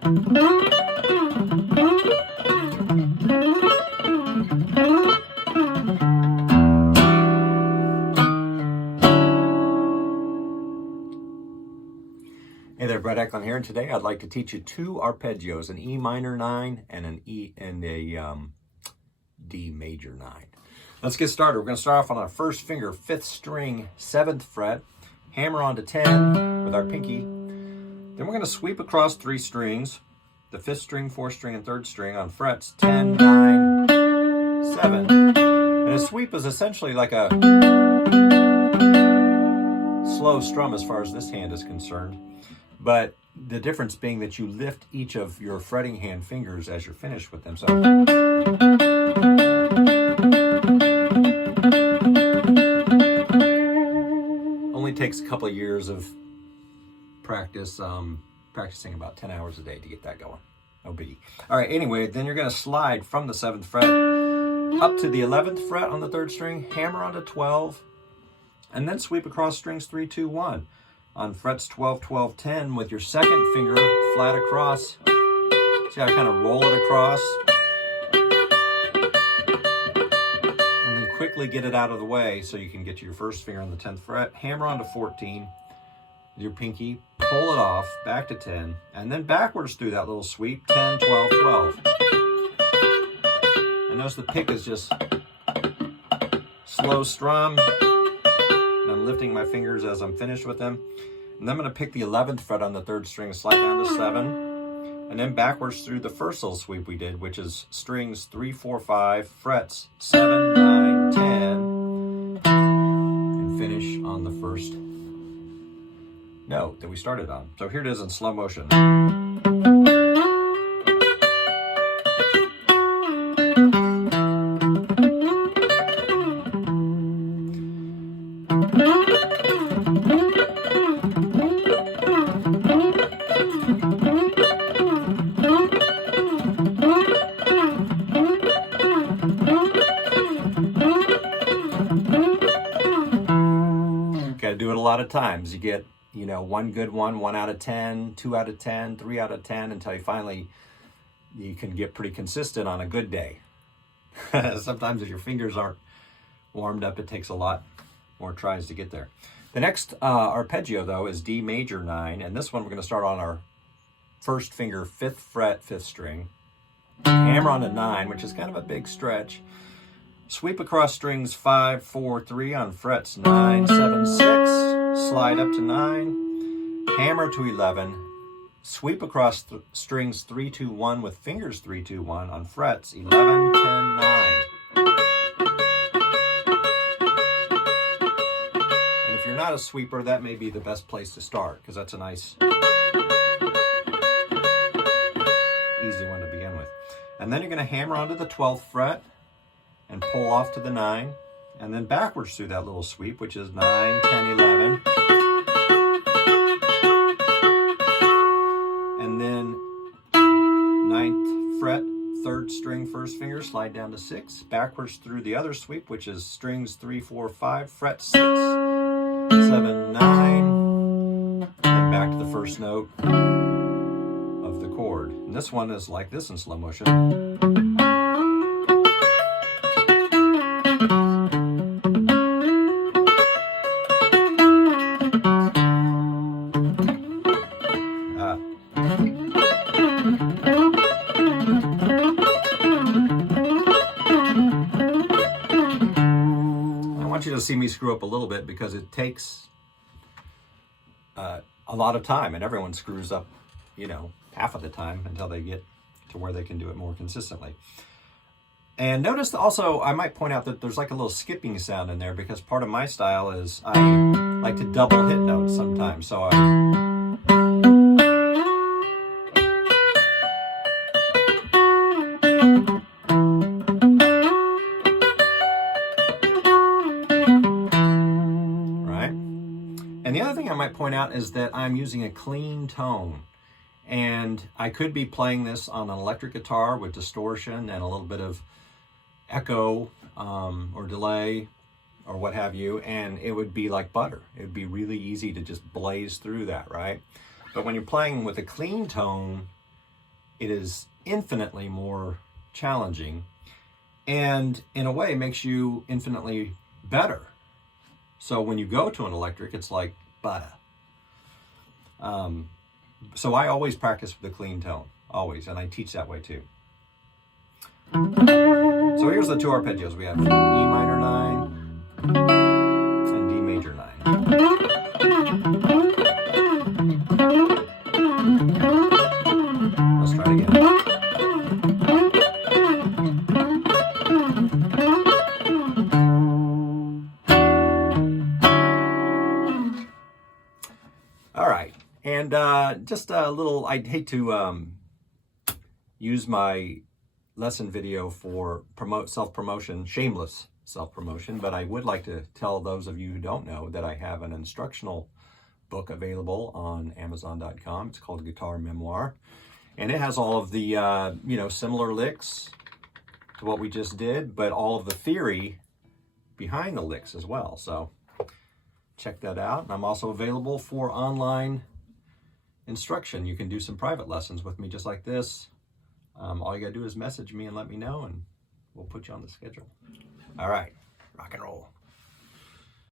Hey there, Brett Eklund here, and today I'd like to teach you two arpeggios, an E minor 9 and an E and a D major 9. Let's get started. We're going to start off on our first finger, 5th string, 7th fret, hammer onto 10 with our pinky. Then we're going to sweep across 3 strings, the 5th string, 4th string, and 3rd string on frets 10, 9, 7. And a sweep is essentially like a slow strum as far as this hand is concerned. But the difference being that you lift each of your fretting hand fingers as you're finished with them. So only takes a couple of years of practice, practicing about 10 hours a day to get that going. No biggie. All right, anyway, then you're going to slide from the 7th fret up to the 11th fret on the 3rd string, hammer onto 12, and then sweep across strings 3, 2, 1. On frets 12, 12, 10 with your 2nd finger flat across. See how I kind of roll it across? And then quickly get it out of the way so you can get to your 1st finger on the 10th fret. Hammer onto 14 with your pinky. Pull it off, back to 10. And then backwards through that little sweep, 10, 12, 12. And notice the pick is just slow strum. I'm lifting my fingers as I'm finished with them. And then I'm going to pick the 11th fret on the 3rd string, slide down to 7, and then backwards through the first little sweep we did, which is strings 3, 4, 5, frets 7, 9, 10, and finish on the first note that we started on. So here it is in slow motion. Got to do it a lot of times. You get, one good one, 1 out of 10, 2 out of 10, 3 out of 10, until you can get pretty consistent on a good day. Sometimes if your fingers aren't warmed up, it takes a lot more tries to get there. The next arpeggio, though, is D major 9, and this one we're going to start on our 1st finger, 5th fret, 5th string. Hammer on a 9, which is kind of a big stretch. Sweep across strings 5, 4, 3 on frets 9, 7, 6. Slide up to 9. Hammer to 11. Sweep across strings 3, 2, 1 with fingers 3, 2, 1 on frets 11, 10, 9. And if you're not a sweeper, that may be the best place to start, because that's a nice, easy one to begin with. And then you're going to hammer onto the 12th fret and pull off to the 9, and then backwards through that little sweep, which is 9, 10, 11. And then 9th fret, 3rd string, 1st finger, slide down to 6, backwards through the other sweep, which is strings 3, 4, 5, fret 6, 7, 9, and back to the first note of the chord. And this one is like this in slow motion. You to see me screw up a little bit because it takes a lot of time, and everyone screws up, half of the time until they get to where they can do it more consistently. And notice also, I might point out that there's like a little skipping sound in there, because part of my style is I like to double hit notes sometimes. So And the other thing I might point out is that I'm using a clean tone. And I could be playing this on an electric guitar with distortion and a little bit of echo or delay or what have you, and it would be like butter. It would be really easy to just blaze through that, right? But when you're playing with a clean tone, it is infinitely more challenging, and in a way makes you infinitely better. So when you go to an electric, it's like butter. So I always practice with a clean tone, always, and I teach that way too. So here's the two arpeggios. We have E minor 9 and D major 9. Let's try it again. All right, and just a little, I'd hate to use my lesson video for self-promotion, shameless self-promotion, but I would like to tell those of you who don't know that I have an instructional book available on Amazon.com. It's called Guitar Memoir, and it has all of the similar licks to what we just did, but all of the theory behind the licks as well. So check that out. And I'm also available for online instruction. You can do some private lessons with me just like this. All you gotta do is message me and let me know, and we'll put you on the schedule. All right, rock and roll.